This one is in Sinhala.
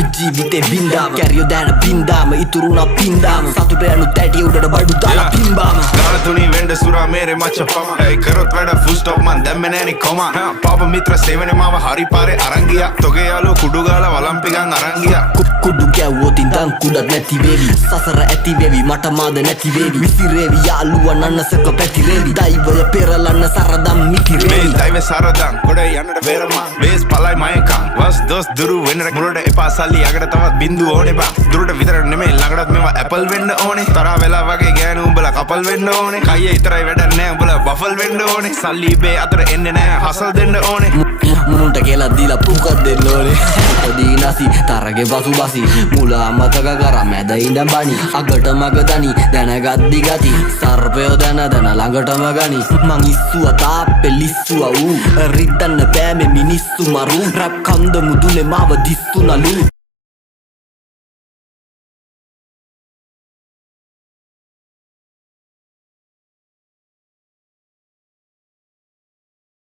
අපි ජීවිතේ බින්දාම කැරියෝ දැන බින්දාම ඉතුරුනා පින්දාම සතුට යනු තැටි උඩට බඩු දාලා පිම්බාම ගාන තුනී වෙන්ඩ සුරා මේරේ මච්ච පම ඇයි කරොත් වැඩ ෆුල් ස්ටොප් මන් දැම්මේ නෑනේ කොම පාප මිත්‍ර සේවනේ මාව හරි පාරේ අරන් ගියා තොගේ යාළුවෝ කුඩු ගාලා වලම්පිකන් අරන් ගියා කුඩු ගැව්වොත් ඉඳන් කුඩක් නැති වේවි සසර ඇති වේවි මට මාද නැති වේවි විසිරේවි යාළුවා නන්නසක පැතිරේවි දෛවය පෙරලන්න සරදම් මිතිරේවි දෛවය සරදම් ගොඩ යන්නට වේරමා වේස් පලයි මයකා වස් දොස් දුරු වෙන්න මුලට එපා සල්ලි යකට තවත් බින්දු ඕනේ බා දුරට විතර නෙමෙයි ළඟටත් මේවා ඇපල් වෙන්න ඕනේ තරහ වෙලා වගේ ගෑනු උඹලා කපල් වෙන්න ඕනේ කයියේ ඉතරයි වැඩක් නෑ උඹලා බෆල් වෙන්න ඕනේ සල්ලි බේ අතර එන්නේ නෑ හසල් දෙන්න ඕනේ මුන්ට කියලා දීලා පුකක් දෙන්න ඕනේ පොඩි නැසි තරගේ පසු බසි මුලා මතක කරා මැද ඉඳන් බණි අගට මග දනි දැනගද්දි ගති සර්පයෝ දැන ළඟටම ගනි මං ඉස්සුවා තාප්පේ ලිස්සුවා ඌ රිද්දන්න බෑ මේ මිනිස්සු මරු රැප් කන්ද මුදුනේ මාව දිස්සුනලු